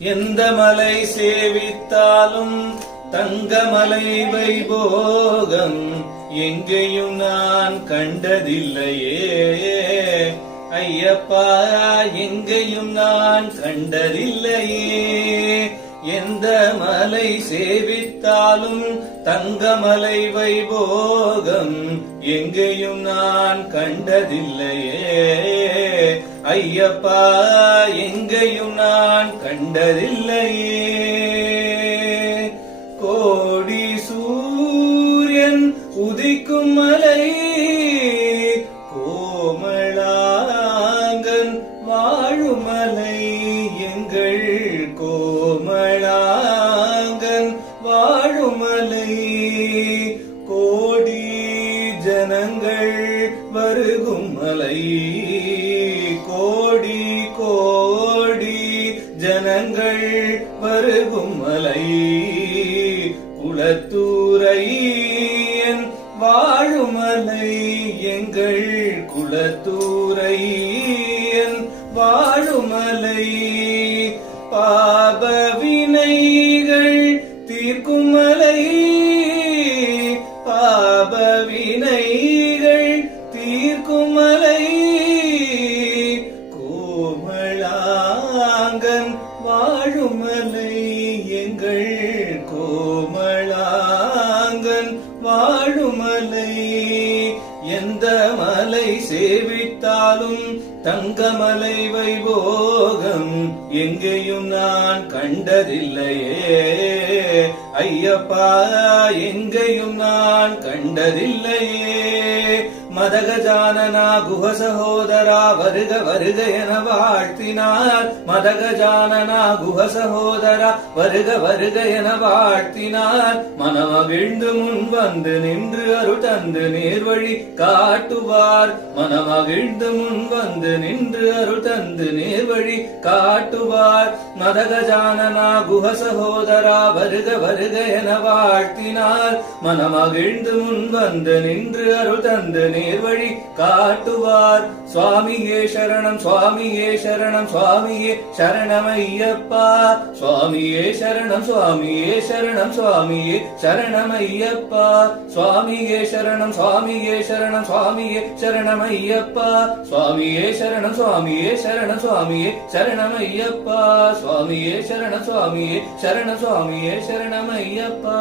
எந்த மலை சேவித்தாலும் தங்கமலை வைபோகம் எங்கேயும் நான் கண்டதில்லையே ஐயப்பா, எங்கேயும் நான் கண்டதில்லையே. எந்த மலை சேவித்தாலும் தங்கமலை வைபோகம் எங்கேயும் நான் கண்டதில்லையே ஐயப்பா, எங்கேயும் நான் கண்டதில்லையே. கோடி சூரியன் உதிக்கும் மலை, கோமளாங்கன் வாழுமலை, எங்கள் கோமளாங்கன் வாழுமலை. கோடி ஜனங்கள் வருகும் மலை, கோடி கோடி ஜனங்கள் வருகும் மலை. குளத்தூரையன் வாழுமலை, எங்கள் குளத்தூரையன் வாழுமலை. பாபவினைகள் தீர்க்கும் மலை, பாபவினைகள் தீர்க்கும் மலை. கோமளாங்கன் வாழுமலை, எங்கள் கோமளாங்கன் வாழுமலை. எந்த மலை சேவித்தாலும் தங்கமலை வைபோகம் எங்கேயும் நான் கண்டதில்லையே ஐயப்பா, எங்கேயும் நான் கண்டதில்லையே. மதகஜானனா குஹ சகோதரா வருக வருக என வாழ்த்தினார். மதகஜானனா குஹ சகோதரா வருக வருக என வாழ்த்தினார். மனமகிழ்ந்து முன் வந்து நின்று அருள் தந்து நேர்வழி காட்டுவார். மனமகிழ்ந்து முன் வந்து நின்று அருள் தந்து நேர்வழி காட்டுவார். மதகஜானனா குஹ சகோதரா வருக வருக என வாழ்த்தினார். மனமகிழ்ந்து முன் வந்து நின்று அருள் தந்து நேர்வழி காட்டுவார். சுவாமியே சரணம், சுவாமியே சரணம், சுவாமியே சரணமையப்பா. சுவாமியே சரணம், சுவாமியே சரணம், சுவாமியே சரணமையப்பா. சுவாமியே சரணம், சுவாமியே சரணம், சுவாமியே சரணமையப்பா. சுவாமியே சரணம், சுவாமியே சரணம், சுவாமியே சரணமையப்பா. சுவாமியே சரணம், சுவாமியே சரணம், சுவாமியே சரணமையப்பா.